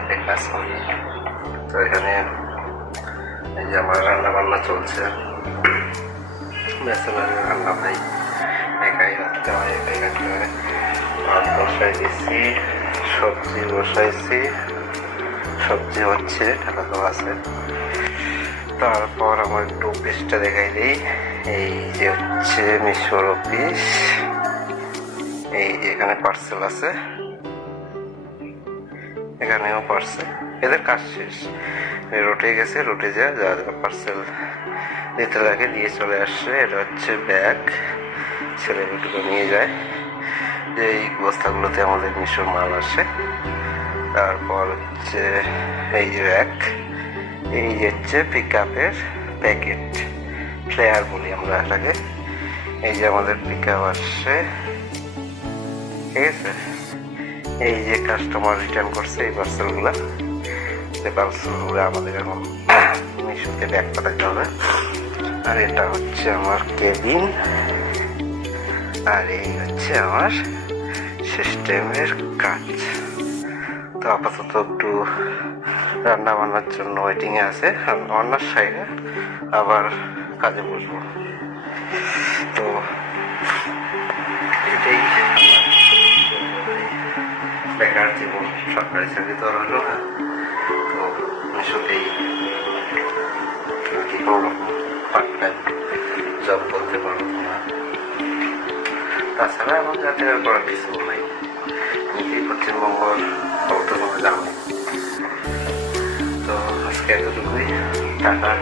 জায়গাতে কাজ করি। তো এখানে এই যে আমার রান্না বান্না চলছে, ব্যাচেলারের রান্না ভাই একাই রাখতে হয়, একাই রাখতে হয়। ভাত বসাই দিচ্ছি, সবজি বসাইছি, সবজি হচ্ছে, ঢাকা দেওয়া আছে। তারপর আমার একটু অফিসটা দেখাই দিই। এই যে হচ্ছে মিশর অফিস, এই যে এখানে পার্সেল আছে, এখানেও পার্সেল, এদের কাজ শেষ। রোটে গেছে, রোটে যা যা পার্সেল দিতে লাগে দিয়ে চলে আসছে। এটা হচ্ছে ব্যাগ, ছেলে দুটো নিয়ে যায়, যে এই বস্তাগুলোতে আমাদের মিশর মাল আসে। তারপর হচ্ছে এই যে ব্যাগ, এই যে হচ্ছে পিক আপের প্যাকেট, ফ্লেয়ার বলি আমরা এটাকে। এই যে আমাদের পিক আপ আসছে, ঠিক আছে। এই যে কাস্টমার রিটার্ন করছে এই পার্সেলগুলা, যে পার্সেলগুলো আমাদের এখন মিশোতে ব্যাগ পাঠাতে হবে। আর এটা হচ্ছে আমার কেবিন, আর এই হচ্ছে আমার সিস্টেমের কাজ। তো আপাতত একটু রান্না বান্নার জন্য ওয়েটিংয়ে আছে, রান্নার সাইডে আবার কাজে বসবো। তো এটাই আমার বেকার জীবন, সরকারি চাকরি তো আর হলো না। তো মিশোতেই কি কোনো পার্ট টাইম জব বলতে পারবো না। তাছাড়া এখন যাতে আর করার কিছু নাই, নিজেই পশ্চিমবঙ্গ বলতে কোনো জানি। তো আজকে এতটুকুই, টাটা।